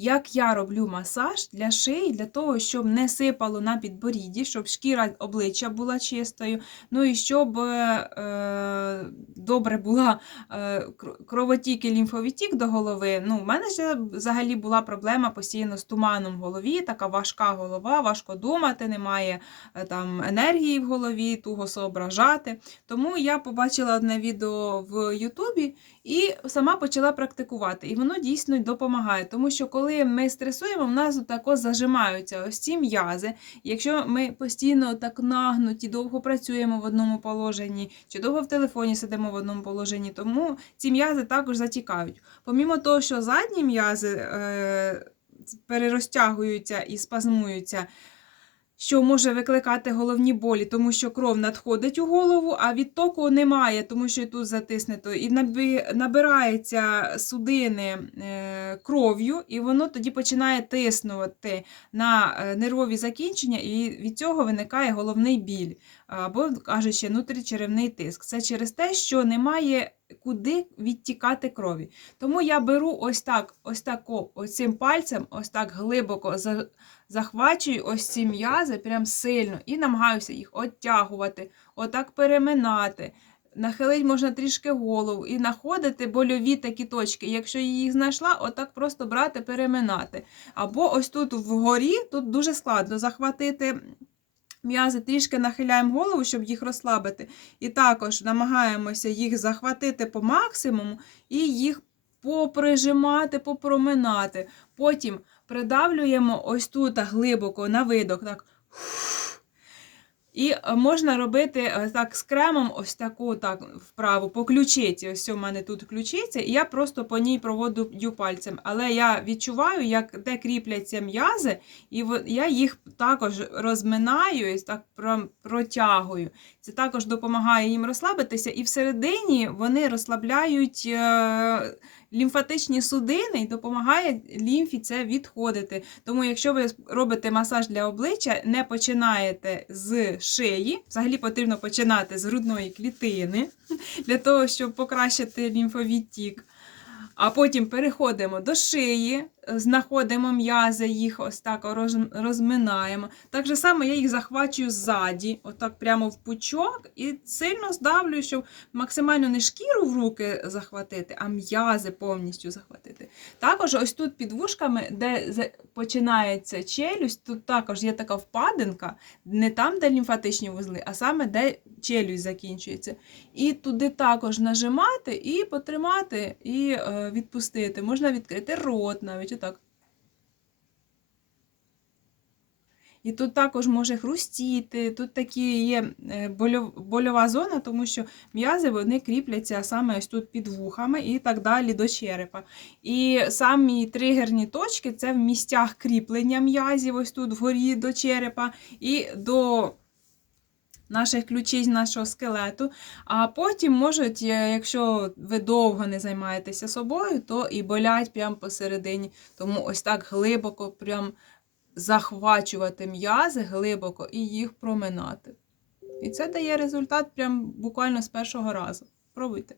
як я роблю масаж для шиї, для того, щоб не сипало на підборідді, щоб шкіра обличчя була чистою, ну і щоб е, добре була е, кровотік і лімфовідтік до голови. Ну, в мене ще взагалі була проблема постійно з туманом в голові, така важка голова, важко думати, немає е, там енергії в голові, туго соображати. Тому я побачила одне відео в Ютубі і сама почала практикувати. І воно дійсно допомагає, тому що коли ми стресуємо, в нас тако зажимаються ось ці м'язи. Якщо ми постійно так нагнуті, довго працюємо в одному положенні, чи довго в телефоні сидимо в одному положенні, тому ці м'язи також затікають. Помімо того, що задні м'язи е, перерозтягуються і спазмуються, що може викликати головні болі, тому що кров надходить у голову, а відтоку немає, тому що тут затиснуто, і набирається судини е, кров'ю, і воно тоді починає тиснути на е, нервові закінчення, і від цього виникає головний біль, або каже ще внутрічеревний тиск. Це через те, що немає куди відтікати крові. Тому я беру ось так, ось тако, ось цим пальцем, ось так глибоко за- захвачую ось ці м'язи прям сильно і намагаюся їх оттягувати, отак переминати. Нахилить можна трішки голову і знаходити больові такі точки. Якщо їх знайшла, отак просто брати, переминати. Або ось тут вгорі, тут дуже складно захватити м'язи, трішки нахиляємо голову, щоб їх розслабити. І також намагаємося їх захватити по максимуму і їх поприжимати, попроминати. Потім придавлюємо ось тут глибоко на видох. Так. І е, можна робити е, так з кремом ось таку так вправу по ключиці. Ось у мене тут ключиця, і я просто по ній проводжу пальцем. Але я відчуваю, як де кріпляться м'язи, і я їх також розминаю і так протягую. Це також допомагає їм розслабитися, і всередині вони розслабляють е, лімфатичні судини і допомагає лімфі це відходити. Тому, якщо ви робите масаж для обличчя, не починаєте з шиї, взагалі потрібно починати з грудної клітини для того, щоб покращити лімфовідтік. А потім переходимо до шиї, знаходимо м'язи, їх ось так роз- розминаємо. Так же само я їх захвачую ззаді, отак прямо в пучок, і сильно здавлюю, щоб максимально не шкіру в руки захватити, а м'язи повністю захватити. Також ось тут під вушками, де починається челюсть, тут також є така впадинка, не там, де лімфатичні вузли, а саме де челюсть закінчується. І туди також нажимати і потримати, і е, відпустити. Можна відкрити рот навіть отак. І тут також може хрустіти, тут такі є е, больова зона, тому що м'язи вони кріпляться саме ось тут під вухами і так далі до черепа. І самі тригерні точки це в місцях кріплення м'язів, ось тут вгорі до черепа і до наших ключиць, нашого скелету. А потім можуть, е, якщо ви довго не займаєтеся собою, то і болять прямо посередині. Тому ось так глибоко прям захвачувати м'язи глибоко і їх проминати. І це дає результат прям буквально з першого разу. Пробуйте.